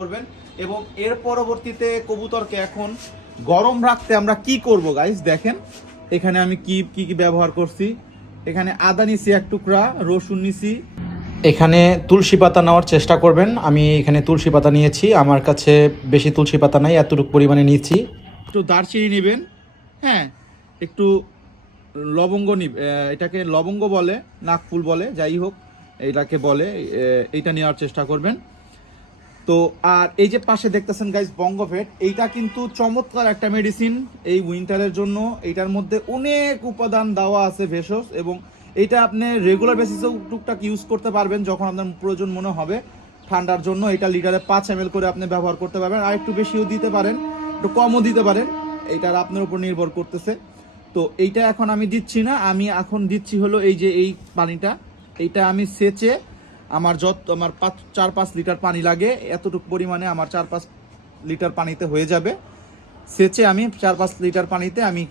করবেন। এবং এর পরবর্তীতে কবুতরকে এখন গরম রাখতে আমরা কি করব গাইস, দেখেন এখানে আমি কি কি কি ব্যবহার করছি। এখানে আদা নিছি এক টুকরা, রসুন নিছি। এখানে তুলসী পাতা নেওয়ার চেষ্টা করবেন। আমি এখানে তুলসী পাতা নিয়েছি, আমার কাছে বেশি তুলসী পাতা নাই, এতটুকু পরিমাণে নিয়েছি। একটু দারচিনি নেবেন, হ্যাঁ, একটু লবঙ্গ এটাকে লবঙ্গ বলে, নাকফুল বলে, যাই হোক এটাকে বলে, এইটা নেওয়ার চেষ্টা করবেন। তো আর এই যে পাশে দেখতেছেন গাইস বঙ্গভেট, এইটা কিন্তু চমৎকার একটা মেডিসিন এই উইন্টারের জন্য। এইটার মধ্যে অনেক উপাদান দেওয়া আছে ভেষজ, এবং এইটা আপনি রেগুলার বেসিসেও টুকটাক ইউজ করতে পারবেন যখন আপনার প্রয়োজন মনে হবে। ঠান্ডার জন্য এটা লিটারে 5 ml করে আপনি ব্যবহার করতে পারবেন, আর একটু বেশিও দিতে পারেন, একটু কমও দিতে পারেন, এইটার আপনার উপর নির্ভর করতেছে। তো এইটা এখন আমি দিচ্ছি না, আমি এখন দিচ্ছি হলো এই যে এই পানিটা, এইটা আমি সেচে আমার আমার 4-5 লিটার পানি লাগে, এতটুকু পরিমাণে আমার 4-5 লিটার পানিতে হয়ে যাবে। সেচে আমি 4-5 লিটার পানিতে আমি